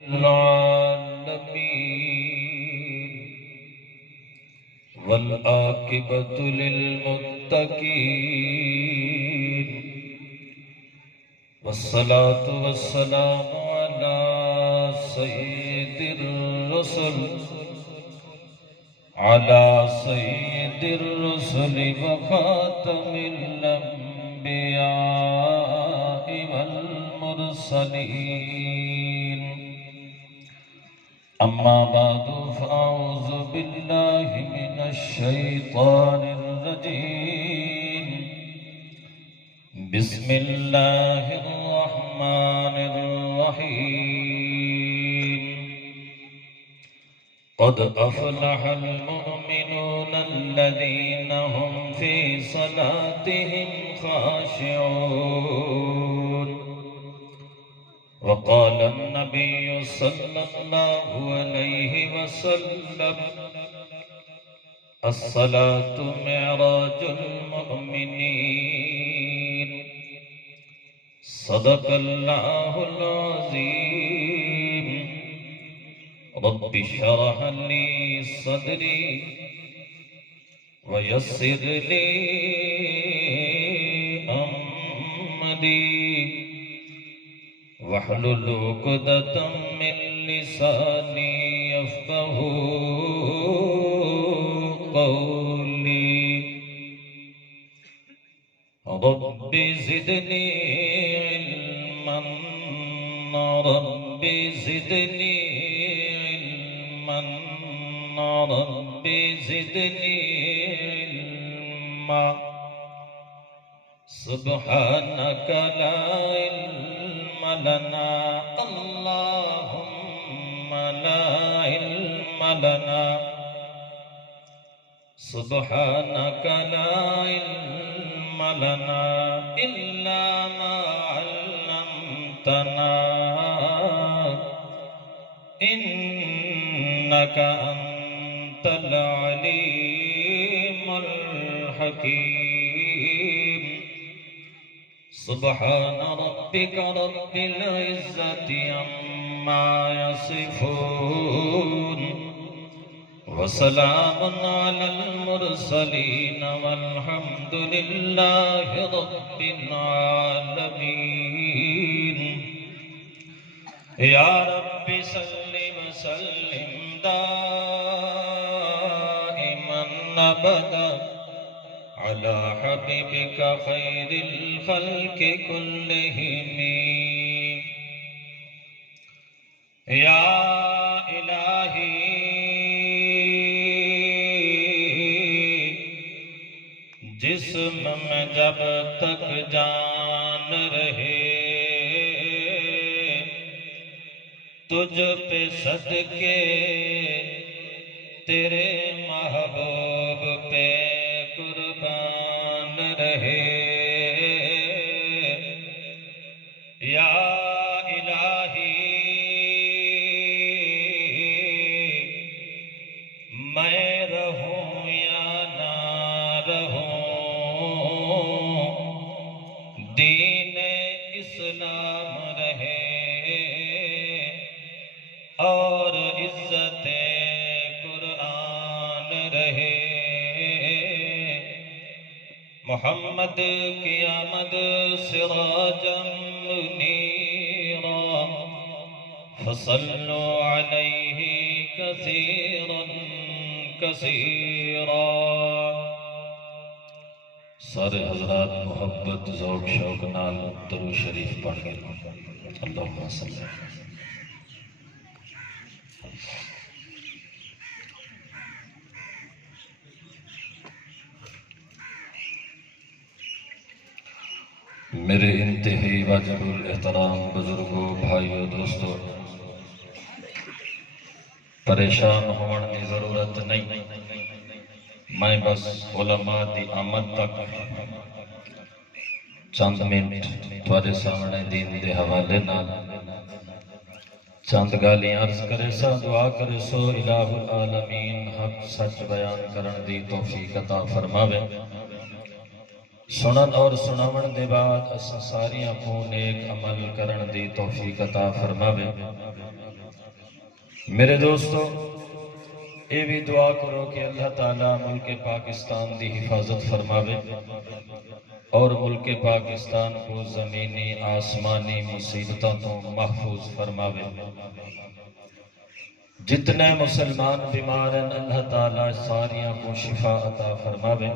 العالمين والعاقبة للمتقين والصلاة والسلام على سيد الرسل وخاتم الأنبياء والمرسلين. أما بعد فأعوذ بالله من الشيطان الرجيم. بسم الله الرحمن الرحيم. قد أفلح المؤمنون الذين هم في صلاتهم خاشعون. وقال النبي صلى الله عليه وسلم: الصلاة معراج المؤمنين. صدق الله العظيم. رب اشرح لي صدري ويسر لي أمري واحلل عقدة من لساني يفقهوا قولي. رب زدني علما رب زدني علما رب زدني علما. سبحانك لا علم لنا اللهم لا علم لنا. سبحانك لا علم لنا إلا ما علمتنا إنك أنت العليم الحكيم. سبحان ربك رب العزة عما يصفون وسلام على المرسلين والحمد لله رب العالمين. يا رب صل وسلم دائما أبدا على حبيبك خير الخلق كلهم. يا إلهي جسم میں جب تک جان رہے تجھ پہ صدقے تیرے محبوب پہ قربان رہے. یا الہی میں رہوں یا نہ رہوں دین اسلام رہے اور عزت قرآن رہے. محمد کی آمد سراجا منیرا فصلوا علیہ کثیرا کثیرا. سارے حضرات محبت ذوق شوق نال درود شریف پڑھ گئے. اللہم صلی. میرے انتہائی واجب الاحترام بزرگوں، بھائیوں، دوستوں، پریشان ہونے کی ضرورت نہیں. میں بس علماء دی آمد تک چند منٹ تھوڑے سامنے دین دے حوالے نال چند گالیاں عرض کرے سا، دعا کرے سو الہ العالمین حق سچ بیان کرن دی توفیق عطا فرماوے. سنن اور سناون دے بعد اساں ساریاں کو نیک عمل کرن دی توفیق عطا فرماوے. میرے دوستو یہ بھی دعا کرو کہ اللہ تعالیٰ ملک پاکستان دی حفاظت فرماوے اور ملک پاکستان کو زمینی آسمانی مصیبتوں تو محفوظ فرماوے۔ جتنے مسلمان بیمار ہیں اللہ تعالیٰ ساریاں کو شفا عطا فرماوے۔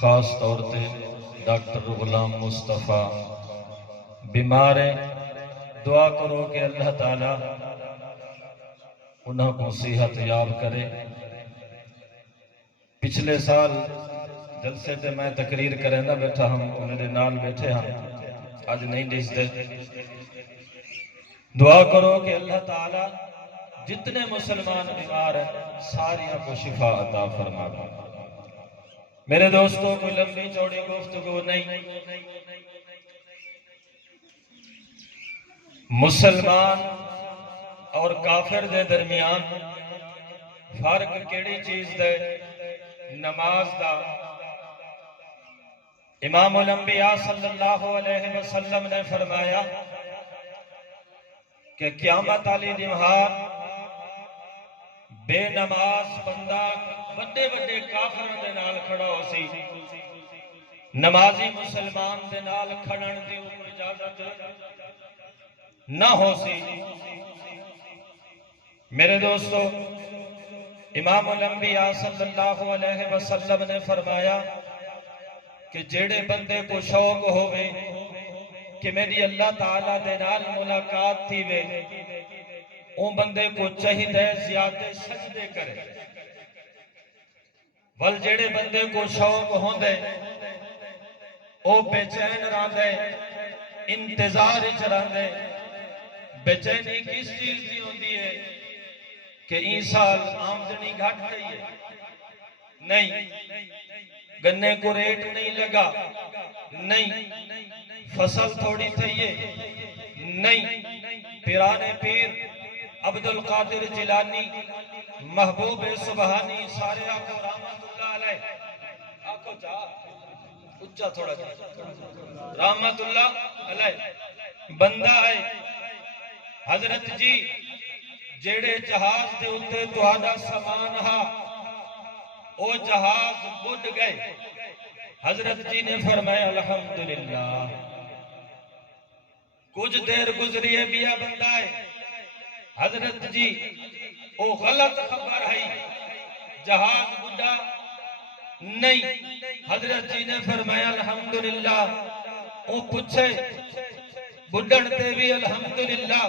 خاص طور تے ڈاکٹر غلام مصطفیٰ بیمار ہیں، دعا کرو کہ اللہ تعالیٰ انہوں کو صحت یاب کرے۔ پچھلے سال جلسے تے میں تقریر کریں نہ بیٹھا ہم میرے نال بیٹھے ہم آج نہیں دستے۔ دعا کرو کہ اللہ تعالیٰ جتنے مسلمان بیمار ہیں ساریاں کو شفا عطا فرما دے۔ میرے دوستوں کوئی لمبی چوڑی گفتگو نہیں، مسلمان اور کافر دے درمیان فرق کیڑی چیز دے؟ نماز دا۔ امام الانبیاء صلی اللہ علیہ وسلم نے فرمایا کہ قیامت والی دمہار بے نماز بندہ بڑے بڑے کافروں دے نال کھڑا ہو سی، نمازی مسلمان دے نال کھڑن دی اجازت نہ ہو سی۔ میرے دوستو امام الانبیاء صلی اللہ علیہ وسلم نے فرمایا کہ جیڑے بندے کو شوق ہوئے کہ میری اللہ تعالیٰ دے نال ملاقات تھی وے، اون بندے کو چاہیے زیادہ سجدے کرے۔ ول جیڑے بندے کو شوق ہوندے او بے چین راندے، انتظار وچ راندے۔ بے چینی کس چیز دی ہوندی ہے کہ این سال آمدنی گھٹ گئی ہے، نہیں گنے کو ریٹ نہیں لگا، نہیں فصل تھوڑی تھئیے، نہیں پیرانے پیر عبدالقادر جیلانی محبوب سبحانی سارے آقو رحمت اللہ علیہ، آقو جا اچھا تھوڑا جا رحمت اللہ علیہ بندہ ہے۔ حضرت جی جیڑے جہاز دے اتے تہاڈا سامان ہا او جہاز بڈ گئے، حضرت جی نے فرمایا الحمدللہ۔ کچھ دیر گزریے بیا بندہ ہے، حضرت جی او غلط خبر ہے جہاز بڈا نہیں، حضرت جی نے فرمایا الحمدللہ۔ او پوچھے بڈن تے بھی الحمدللہ،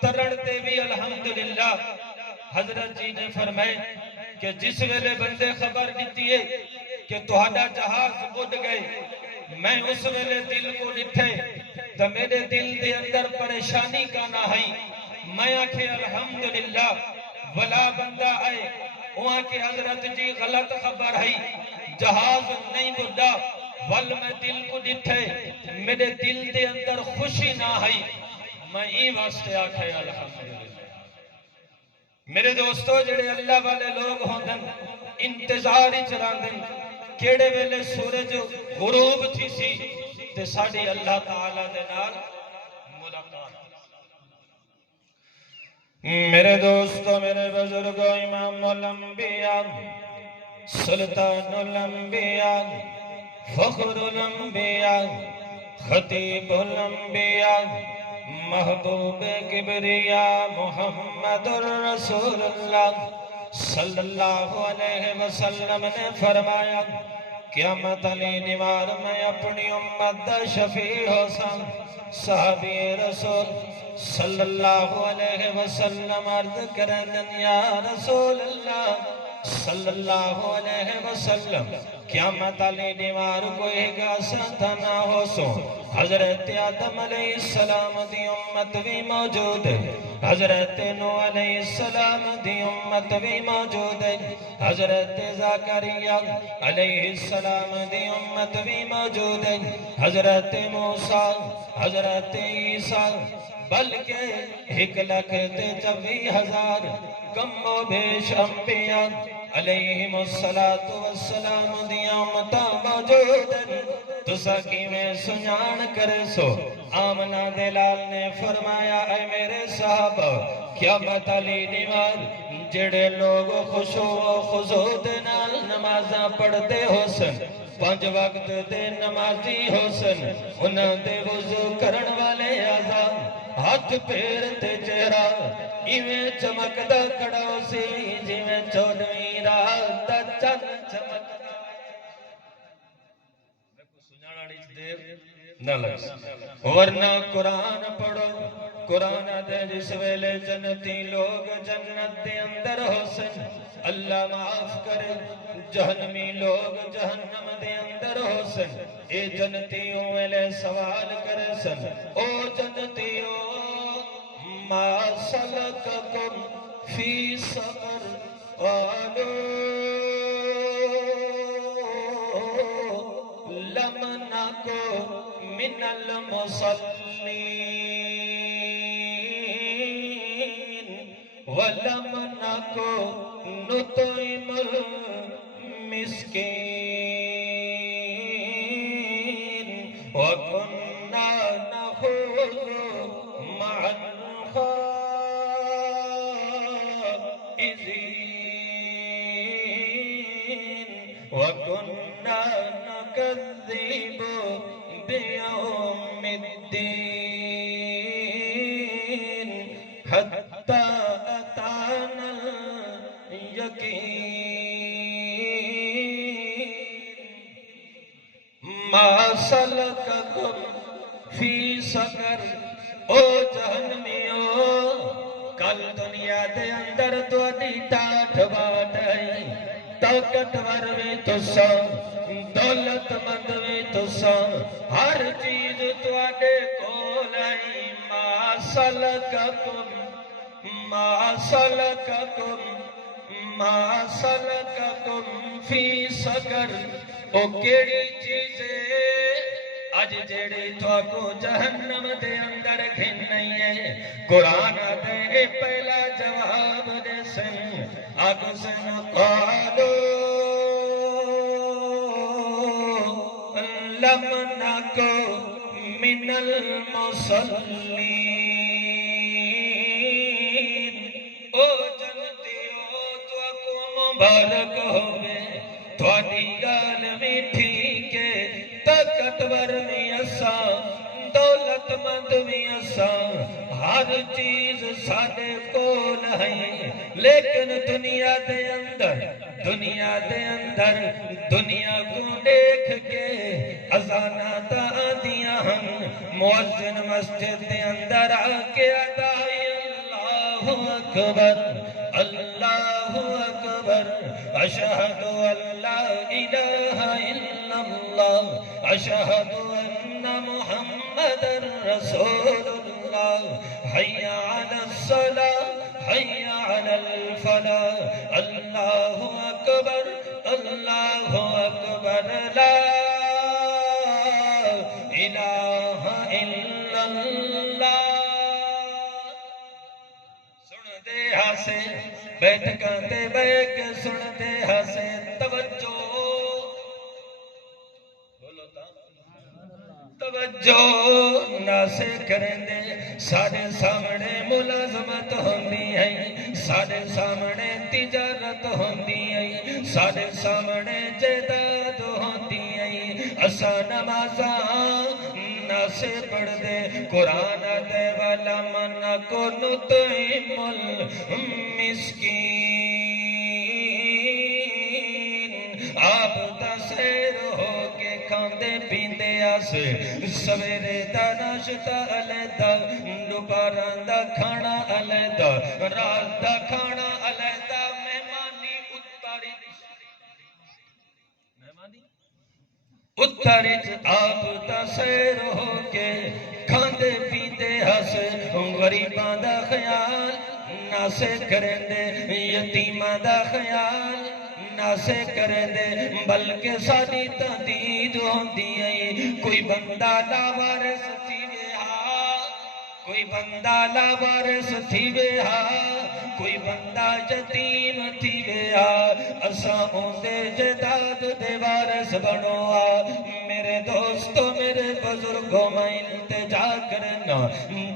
ترڑتے بھی الحمدللہ۔ حضرت جی نے فرمایا کہ جس ویلے بندے خبر دیتی ہے کہ تہاڈا جہاز بڈ گئے، میں اس ویلے دل کو ڈٹھے تو میرے دل دے اندر پریشانی کا نہ ہے، میں آکھے الحمدللہ۔ ولا بندہ آئے وہاں کہ حضرت جی غلط خبر ہے جہاز نہیں بڈا، ول میں دل کو ڈٹھے میرے دل دے اندر خوشی نہ ہے، میں ای واسطے آکھے الحمدللہ۔ میرے دوستو جڑے اللہ والے لوگ ہوندن انتظار وچ راندن کیڑے ویلے سورج غروب تھی سی تے ساڈی اللہ تعالیٰ دے نال ملاقات۔ میرے دوستو میرے بزرگو امام الانبیاء سلطان الانبیاء فخر الانبیاء خطیب الانبیاء محبوب کبریاء محمد الرسول اللہ صلی اللہ علیہ وسلم نے فرمایا قیامت علی نوار میں اپنی امت دا شفیع ہو سن۔ صحابی رسول صلی اللہ علیہ وسلم عرض کرن یا رسول اللہ صلی اللہ علیہ وسلم قیامت علی نوار کوئی گاسا نہ ہو سو، حضرت آدم علیہ السلام دی امت بھی موجود ہے، حضرت نوح علیہ السلام دی امت بھی موجود ہے، حضرت زکریا علیہ السلام دی امت بھی موجود ہے، حضرت موسیٰ حضرت عیسیٰ بلکہ 1,24,000 کم و بیش انبیاء علیہم الصلاۃ والسلام دیاں متاں موجودن تسا کیویں سنجان کرے سو آمنہ دلال نے فرمایا اے میرے صحابہ قیامت علی دیوار جڑے لوگ خشوع و خضوع دے نال نمازاں پڑھتے ہو سن 5 وقت دے نمازی ہو سن انہاں دے وضو کرن والے اعضاء ہاتھ پیر تے چہرہ ایویں چمکدا کھڑا سی جویں 14ویں رات دا چن چمکدا نہ لگ ورنہ قرآن پڑھو قرآن دے جس ویلے جنتی لوگ جنت دے اندر ہو سن اللہ معاف کرے جہنمی لوگ جہنم دے اندر ہو سن اے جنتیوں ویلے سوال کرے سن او جنتیوں ما سلککم فی سقر قالوا لم نکو من المصلین ولم نکو نطعم المسکین وکننا نخوض مع الخائضین وکننا نکذب بیوم الدین حتی اتانا الیقین ما سلککم فی سقر او جہنمیوں کل دنیا دے اندر تو دی ٹاٹھ باٹ آئی طاقتور وی تسا دولت مند وی تسا ہر چیز تو آڈے کول آئی ما سلککم فی سقر او کیڑی چیزیں آج جیڑی تو کو جہنم دے اندر گھن نہیں ہے قرآن دے پہلا جواب دے سن آگ سن قالو لم نکو من المصلین او جنتیو تو کو مبارک ہوئے تھوڑی گال میٹھی کے طاقتور بھی اساں دولت مند بھی اساں ہر چیز سادے کول ہے لیکن دنیا دے اندر دنیا کو دیکھ کے اذانہ تا آدیاں ہم مؤذن مسجد دے اندر آکے ادائی اللہ اکبر اللہ اکبر اشہد ان لا الہ الا اللہ اشہد ان محمد رسول اللہ حی علی الصلاة حی علی الفلاح اللہ اکبر اللہ اکبر لا الہ الا اللہ سن دے ہاسے بیٹھ کانتے بیک سن دے ہاسے توجہ توجہ ناسے کریں دے سارے سامنے ملازمت ہوندی ہے سارے سامنے تجارت ہوندی ہے سارے سامنے جداد ہوندی ہے اسا نمازاں ناسے پڑھ دے قرآن دے والا من کو نطعم المسکین آپ تسیر ہو کے کھاندے پیندے آسے سویرے دا ناشتہ علیدہ دوپہراں دا کھانا علیدہ رات دا کھانا علیدہ مہمانی اتارج آپ تسیر ہو کے کھاندے پیندے ہسے غریباں دا خیال ناسے کریں دے یتیماں دا خیال ناسے کریں دے بلکہ ساری تحدید ہوندی ہے کوئی بندہ لاوارث تھی وے ہا کوئی بندہ لاوارث تھی وے ہا کوئی بندہ یتیم تھی وے ہا اساں اوندے جداد دے وارث بنو میرے دوستو میرے بزرگوں میں التجا کرنا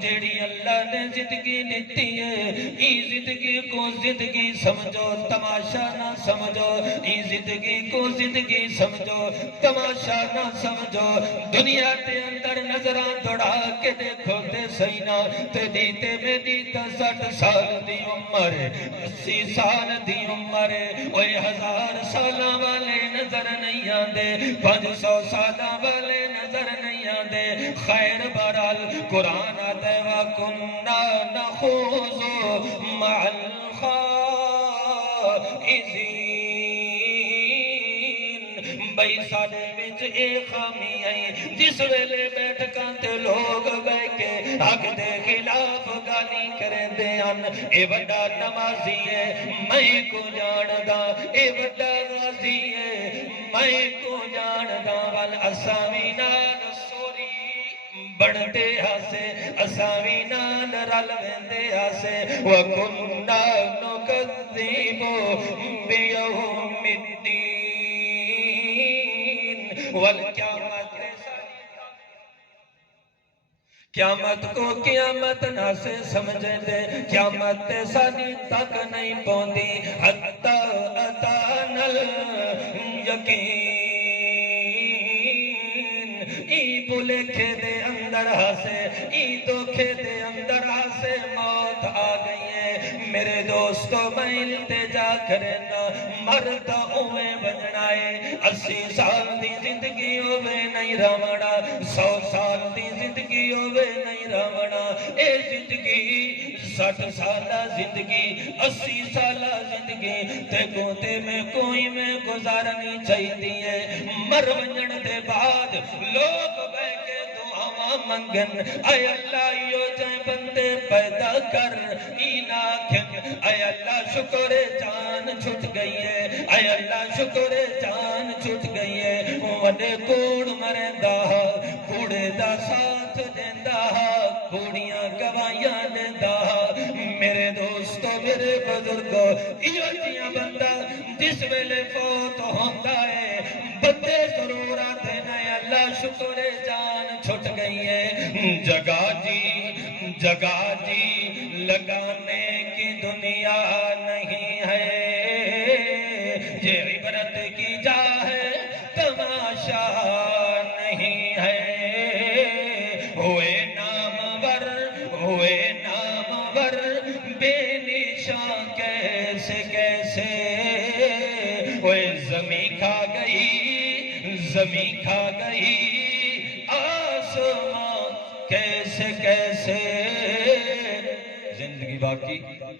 جیڑی اللہ نے زندگی دیتی ہے ای زندگی کو زندگی سمجھو تماشا نہ سمجھو ای زندگی کو زندگی سمجھو تماشا نہ سمجھو دنیا تے اندر نظراں دوڑا کے دیکھو تے سینا تے دیتے میں دیتا 60 سال دی عمر 80 سال دی عمر اوے 1000 سالاں والے نظر نہیں آندے 500 سالاں والے نظر نہیں آندے خیر بہرحال قرآن آتا ہے وَكُنَّا نَخُوضُ مَعَ الْخَائِضِينَ بھئی ساڑے وچ اے خامی آئی جس ویلے بیٹھ کانتے لوگ بے کے حق دے خلاف گالی کریں دے ان اے وڈا نمازی ہے میں کو جاندہ اے وڈا غازی ہے میں کو جاندہ والاسامی نال سوری بڑھتے آسے اسامی نال رل ویندے آسے وَكُنَّا نُكَذِّبُ بِيَوْمِ الدِّينِ والقیامت قیامت کو قیامت نہ سے سمجھے دے قیامت سانی تک نہیں پوندی حتی اتانا الیقین ای بلکھے دے اندر ہاسے ای دکھے دے اندر ہاسے موت آ گئی ہے میرے دوستو میں التجا کرنا مرد اوے بجنائے 80 سال دی زندگی ہوئے نہیں روڑا 100 سال دی زندگی ہوئے نہیں روڑا اے زندگی 60 سالہ زندگی 80 سالہ زندگی تے گوتے میں کوئی میں گزارنی چاہیے مر ونجن دے بعد لوگ بے کے دعا منگن اے اللہ یو جائے بندے پیدا کر اینا کھن اے اللہ شکر جان چھٹ گئی ہے اے اللہ شکر جان چھٹ گئی ہے وڈے کوڑ مرندہ کوڑے دا ساتھ دیندہ کوڑیاں گوائیاں دیندہ میرے دوستو میرے بزرگو یہ جیاں بندہ جس ویلے فوت ہوتا ہے بندے ضرور آتے ہیں اللہ شکر جان چھٹ گئی ہے جگہ جی لگانے کی دنیا نہیں ہے یہ عبرت کی جا ہے تماشا نہیں ہے ہوئے نامور بے نشان کیسے ہوئے زمین کھا گئی آسمان کیسے زندگی باقی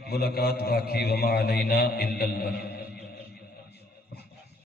ملاقات باقی وما علینا الا البلاغ